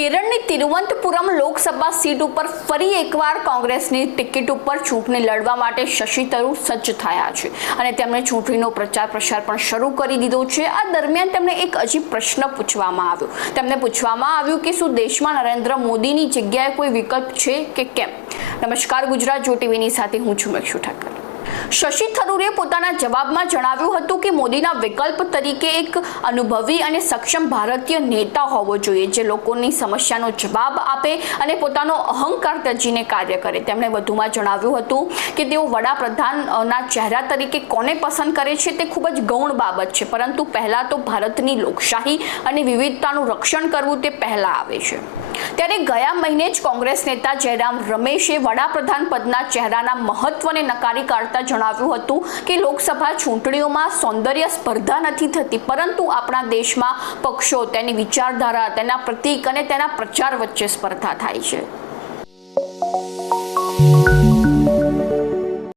કેરળની તિરુવનંતપુરમ લોકસભા સીટ ઉપર ફરી એકવાર કોંગ્રેસની ટિકિટ ઉપર ચૂંટણી લડવા માટે શશી થરૂર સજ્જ થયા છે અને તેમણે ચૂંટણીનો પ્રચાર પ્રસાર પણ શરૂ કરી દીધો છે। આ દરમિયાન તેમને એક અજીબ પ્રશ્ન પૂછવામાં આવ્યો। તેમને પૂછવામાં આવ્યું કે શું દેશમાં નરેન્દ્ર મોદીની જગ્યાએ કોઈ વિકલ્પ છે કે કેમ। નમસ્કાર, ગુજરાત જો ટીવીની સાથે હું છું મેક્ષુ ઠાકર। શશી થરૂરે પોતાના જવાબમાં જણાવ્યું હતું કે મોદીના વિકલ્પ તરીકે એક અનુભવી અને સક્ષમ ભારતીય નેતા હોવો જોઈએ જે લોકોની સમસ્યાનો જવાબ આપે અને પોતાનો અહંકાર ત્યજીને કાર્ય કરે। તેમણે વધુમાં જણાવ્યું હતું કે તેઓ વડાપ્રધાનના ચહેરા તરીકે કોને પસંદ કરે છે તે ખૂબ જ ગૌણ બાબત છે, પરંતુ પહેલા તો ભારતની લોકશાહી અને વિવિધતાનું રક્ષણ કરવું તે પહેલા આવે છે। ત્યારે ગયા મહિને જ કોંગ્રેસ નેતા જયરામ રમેશે વડાપ્રધાન પદના ચહેરાના મહત્વને નકારી કાઢતા જણાવ્યું હતું કે લોકસભા ચૂંટણીઓમાં સૌંદર્ય સ્પર્ધા નથી થતી, પરંતુ આપણા દેશમાં પક્ષો, તેની વિચારધારા, તેના પ્રતીક અને તેના પ્રચાર વચ્ચે સ્પર્ધા થાય છે।